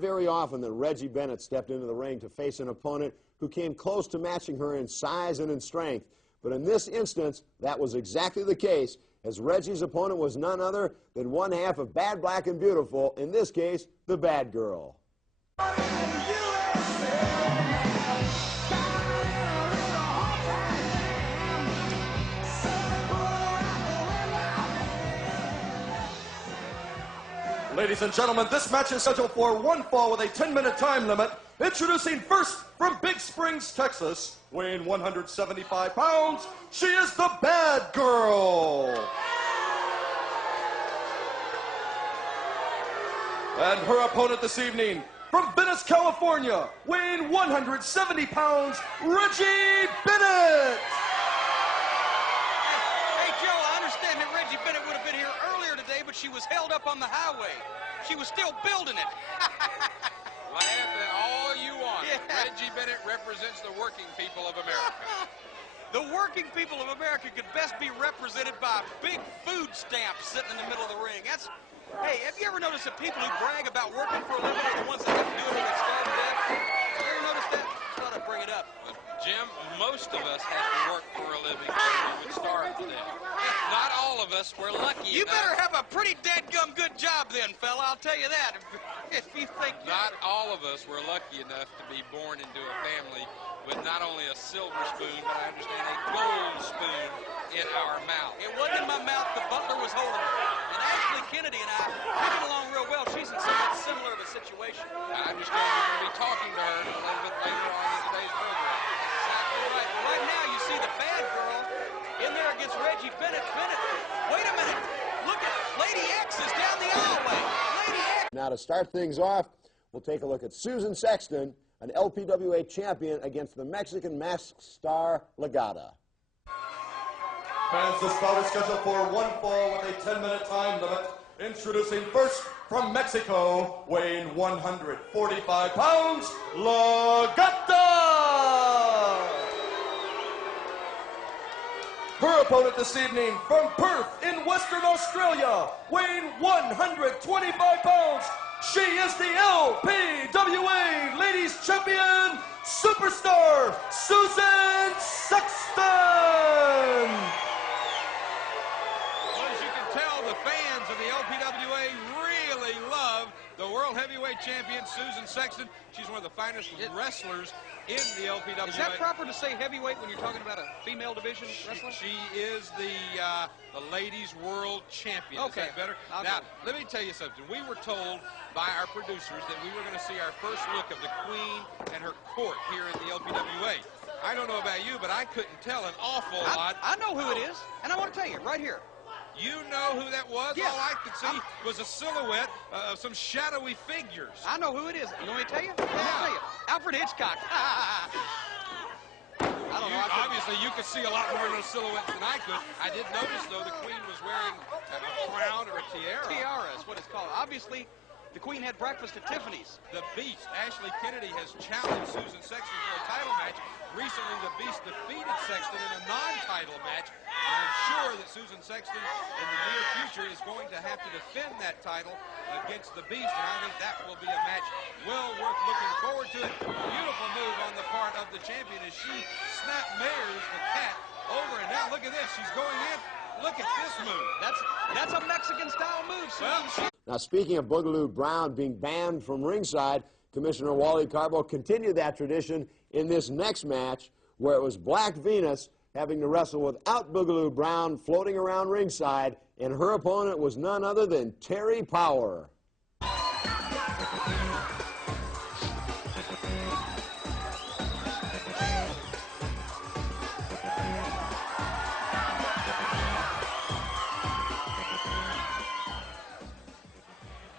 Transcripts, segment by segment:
Very often that Reggie Bennett stepped into the ring to face an opponent who came close to matching her in size and in strength. But in this instance, that was exactly the case, as Reggie's opponent was none other than one half of Bad, Black, and Beautiful, in this case, the Bad Girl. Ladies and gentlemen, this match is scheduled for one fall with a 10-minute time limit. Introducing first from Big Springs, Texas, weighing 175 pounds, she is the Bad Girl. And her opponent this evening, from Venice, California, weighing 170 pounds, Reggie Bennett. Hey, Joe, I understand that Reggie Bennett would have been here earlier today, but she was held up on the highway. She was still building it. Laugh at all you want. Yeah. Reggie Bennett represents the working people of America. The working people of America could best be represented by a big food stamp sitting in the middle of the ring. Hey, have you ever noticed that people who brag about working for a living are the ones that have to do it when they starve to death? Have you ever noticed that? I thought I'd bring it up. Jim, most of us have to work for a living or we would starve to death. Not all of us. We're lucky You enough. better have a pretty dadgum good job then, fella. I'll tell you that. If you think Not all of us were lucky enough to be born into a family with not only a silver spoon, but I understand a gold spoon in our mouth. It wasn't in my mouth. The butler was holding it. And Ashley Kennedy and I, we get along real well. She's in somewhat similar of a situation. I understand we're going to be talking to her a little bit later on in today's program. Exactly right. But right now, you see the Bad Girl in there against Reggie Bennett. Wait a minute. Look at Lady X is down the aisleway. Lady X. Now to start things off, we'll take a look at Susan Sexton, an LPWA champion, against the Mexican masked star Legata. Fans, this bout is scheduled for one fall with a 10-minute time limit. Introducing first from Mexico, weighing 145 pounds, Legata! Her opponent this evening from Perth in Western Australia, weighing 125 pounds, she is the LPWA Ladies Champion Superstar, Susan Sexton! Well, as you can tell, the fans of the LPWA really love the World Heavyweight Champion, Susan Sexton. She's one of the finest wrestlers in the LPWA. Is that proper to say heavyweight when you're talking about a female division wrestler? She is the ladies' world champion. Okay. Is that better? Now, let me tell you something. We were told by our producers that we were going to see our first look of the Queen and her court here in the LPWA. I don't know about you, but I couldn't tell an awful lot. I know who it is, and I want to tell you right here. You know who that was? Yes. All I could see was a silhouette of some shadowy figures. I know who it is. You want me to tell you? I'll tell you. Alfred Hitchcock. I don't know. Obviously, you could see a lot more of those silhouettes than I could. I did notice, though, the Queen was wearing a crown or a tiara. Tiara is what it's called. Obviously, the Queen had breakfast at Tiffany's. The Beast, Ashley Kennedy, has challenged Susan Sexton for a title match. Recently, the Beast defeated Sexton in a non-title match. I'm sure that Susan Sexton in the near future is going to have to defend that title against the Beast, and I think that will be a match well worth looking forward to. Beautiful move on the part of the champion as she snap-mares the cat over, and now look at this. She's going in. Look at this move. That's a Mexican-style move, Susan. Now, speaking of Boogaloo Brown being banned from ringside, Commissioner Wally Carbo continued that tradition in this next match, where it was Black Venus having to wrestle without Boogaloo Brown floating around ringside, and her opponent was none other than Terry Power.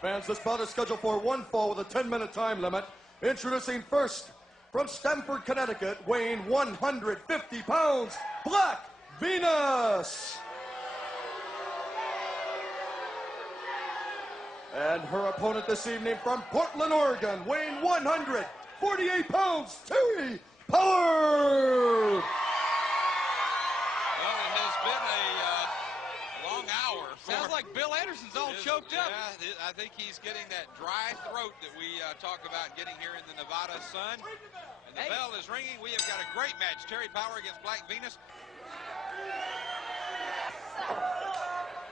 Fans, this bout is scheduled for one fall with a 10-minute time limit. Introducing first from Stamford, Connecticut, weighing 150 pounds, Black Venus. And her opponent this evening from Portland, Oregon, weighing 148 pounds, Terry Power. Well, it has been a long hour Sounds like Bill Anderson's all choked up. Yeah, I think he's getting that dry throat that we talk about getting here in the Nevada sun. And the bell is ringing. We have got a great match. Terry Power against Black Venus.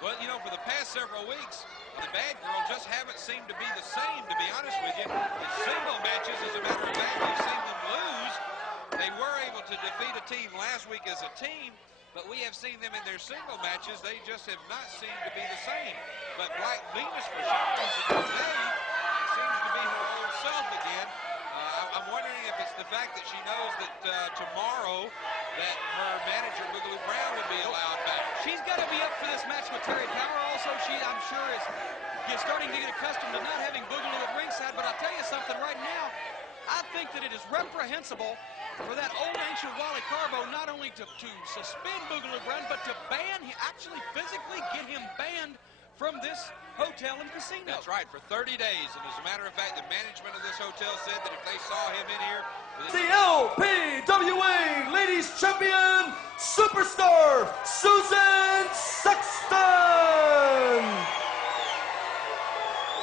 Well, you know, for the past several weeks, the bad girl just haven't seemed to be the same, to be honest with you. In single matches, as a matter of fact, we've seen them lose. They were able to defeat a team last week as a team, but we have seen them in their single matches. They just have not seemed to be the same. But Black Venus, for some reason today, seems to be her old self again. I'm wondering if it's the fact that she knows that tomorrow that her manager, Boogaloo Brown, would be allowed back. She's got to be up for this match with Terry Power. Also, she, I'm sure, is starting to get accustomed to not having Boogaloo at ringside. But I'll tell you something right now. I think that it is reprehensible for that old ancient Wally Carbo not only to suspend Boogaloo Brown, but to ban him, actually physically get him banned from this hotel and casino. That's right, for 30 days. And as a matter of fact, the management of this hotel said that if they saw him in here... The LPWA Ladies Champion Superstar, Susan Sexton!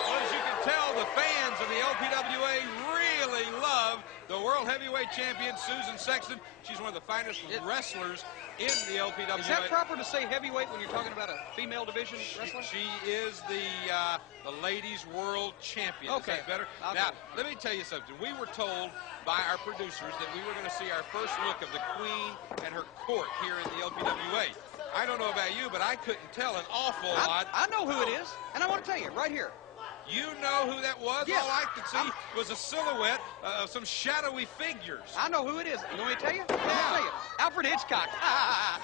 Well, as you can tell, the fans of the LPWA really love the World Heavyweight Champion, Susan Sexton. She's one of the finest wrestlers in the LPWA. Is that proper to say heavyweight when you're talking about a female division wrestler? She is the ladies world champion. Okay. Is that better? Now, let me tell you something. We were told by our producers that we were going to see our first look of the Queen and her court here in the LPWA. I don't know about you, but I couldn't tell an awful lot. I know who it is, and I want to tell you right here. You know who that was? Yes. All I could see was a silhouette of some shadowy figures. I know who it is. You want me to tell you? Yeah. I'll tell you. Alfred Hitchcock. I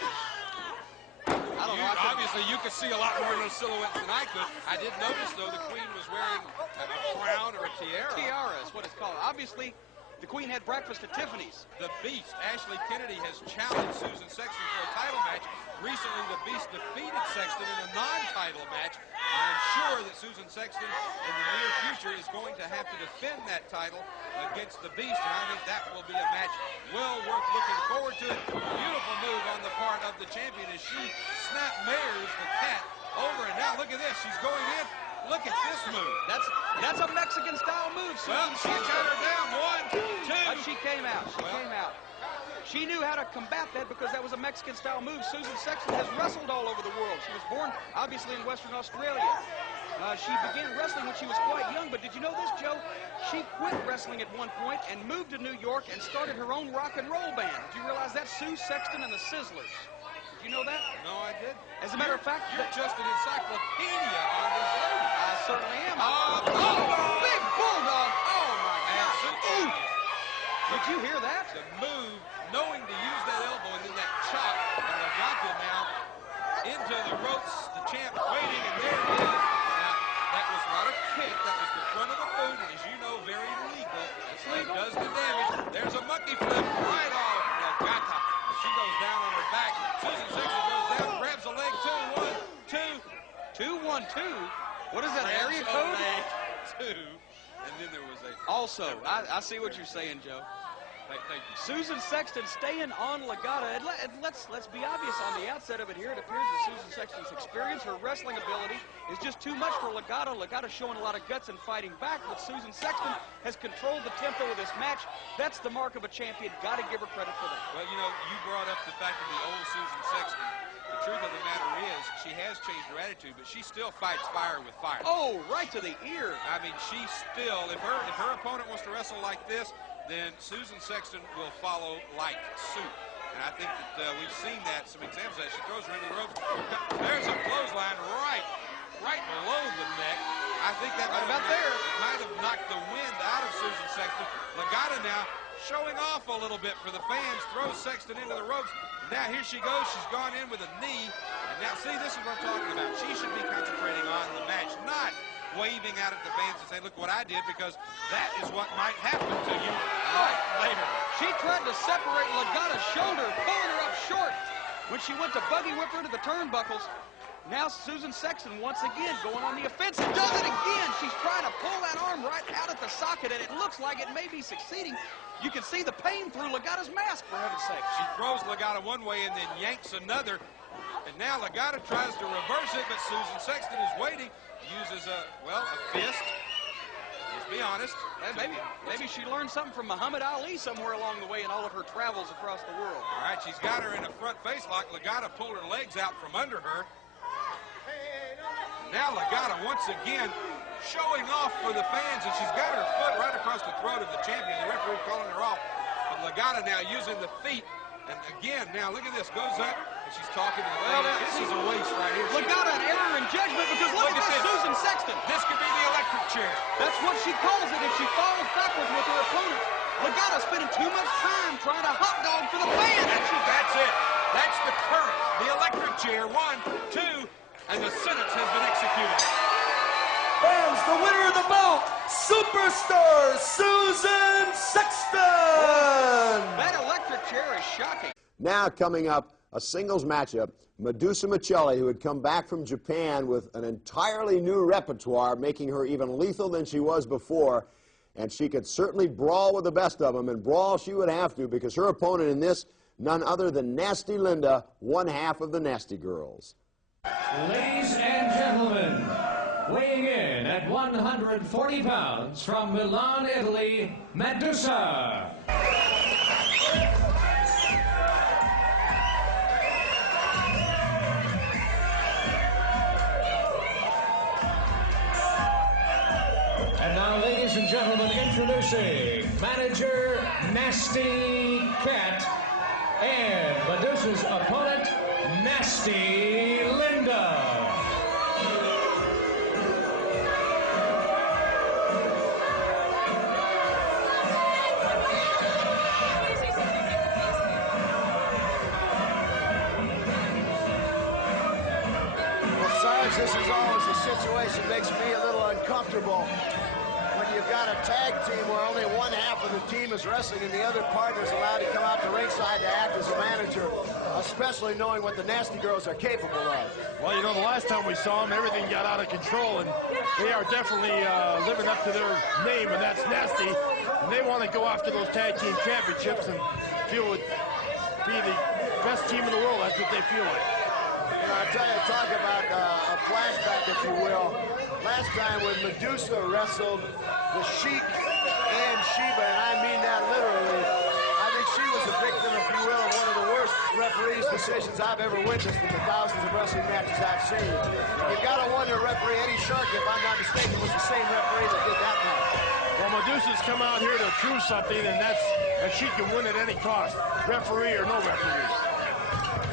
don't know. Obviously, you could see a lot more of those silhouettes than I could. I did notice, though, the Queen was wearing a crown or a tiara. Tiara is what it's called. Obviously, the Queen had breakfast at Tiffany's. The Beast, Ashley Kennedy, has challenged Susan Sexton for a title match. Recently, the Beast defeated Sexton in a non-title match. I'm sure that Susan Sexton in the near future is going to have to defend that title against the Beast, and I think that will be a match well worth looking forward to. Beautiful move on the part of the champion as she snap-mares the cat over, and now look at this. She's going in. Look at this move. That's a Mexican-style move, Susan. Well, she got her down. 1, 2. But she came out. She came out. She knew how to combat that because that was a Mexican-style move. Susan Sexton has wrestled all over the world. She was born, obviously, in Western Australia. She began wrestling when she was quite young, but did you know this, Joe? She quit wrestling at one point and moved to New York and started her own rock and roll band. Did you realize that? Sue Sexton and the Sizzlers. Did you know that? No, I didn't. As a matter of fact, you're just an encyclopedia on this lady. I certainly am. Big bulldog. Oh, my God. Did you hear that? The move, knowing to use that elbow and then that chop, and Legata now into the ropes, the champ waiting, and there it is. Now, that was not a kick, that was the front of the boot, and as you know, very legal. It does the damage. There's a monkey flip right off Legata. She goes down on her back. Susan Sexton goes down, grabs a leg, 2, 1, 2. 2, 1, 2. What is that, area code? Leg 2. And then there was a... Also, I see what you're saying, Joe. Thank you. Susan Sexton staying on Legata. And let's be obvious on the outset of it here. It appears that Susan Sexton's experience, her wrestling ability, is just too much for Legata. Legata's showing a lot of guts and fighting back, but Susan Sexton has controlled the tempo of this match. That's the mark of a champion. Got to give her credit for that. Well, you know, you brought up the fact of the old Susan Sexton. The truth of the matter is, she has changed her attitude, but she still fights fire with fire. Oh, right to the ear. I mean, she still, if her opponent wants to wrestle like this, then Susan Sexton will follow like suit. And I think that we've seen that, some examples of that. She throws her into the ropes. There's a clothesline right below the neck. I think that might have knocked the wind out of Susan Sexton. Legata now showing off a little bit for the fans, throws Sexton into the ropes. Now here she goes. She's gone in with a knee. And now, see, this is what I'm talking about. She should be concentrating on the match, not waving out at the fans and saying, look what I did, because that is what might happen to you right later. She tried to separate Legata's shoulder, pulling her up short when she went to buggy whip her to the turnbuckles. Now Susan Sexton once again going on the offensive, does it again. She's trying to pull that arm right out at the socket, and it looks like it may be succeeding. You can see the pain through Legata's mask, for heaven's sake. She throws Legata one way and then yanks another. And now Legata tries to reverse it, but Susan Sexton is waiting. Uses a fist. Let's be honest. Maybe she learned something from Muhammad Ali somewhere along the way in all of her travels across the world. All right, she's got her in a front face lock. Legata pulled her legs out from under her. Now Legata once again showing off for the fans, and she's got her foot right across the throat of the champion. The referee calling her off. But Legata now using the feet. And again, now look at this. Goes up, and she's talking to the fans. This is a waste right here. Legata an error in judgment because look at this, Susan Sexton. This could be the electric chair. That's what she calls it if she falls backwards with her opponent. Legata spending too much time trying to hot dog for the fans. That's it. That's the current. The electric chair. 1, 2, and the sentence has been executed. Fans, the winner of the bout, Superstar Susan Sexton. That electric chair is shocking. Now coming up, a singles matchup. Medusa Michelli, who had come back from Japan with an entirely new repertoire, making her even lethal than she was before. And she could certainly brawl with the best of them, and brawl she would have to, because her opponent in this, none other than Nasty Linda, one half of the Nasty Girls. Ladies and gentlemen, weighing in at 140 pounds from Milan, Italy, Medusa. And now, ladies and gentlemen, introducing manager Nasty Cat and Medusa's opponent, Nasty Linda. This is always a situation that makes me a little uncomfortable when you've got a tag team where only one half of the team is wrestling and the other partner is allowed to come out to ringside to act as a manager, especially knowing what the Nasty Girls are capable of. Well, you know, the last time we saw them, everything got out of control, and they are definitely living up to their name, and that's Nasty. And they want to go after those tag team championships and feel it be the best team in the world. That's what they feel like. I'll tell you, talk about a flashback, if you will. Last time when Medusa wrestled the Sheik and Sheba, and I mean that literally, I think she was a victim, if you will, of one of the worst referees' decisions I've ever witnessed in the thousands of wrestling matches I've seen. You've got to wonder, referee Eddie Sharkey, if I'm not mistaken, was the same referee that did that match. Well, Medusa's come out here to prove something, and that's that she can win at any cost, referee or no referee.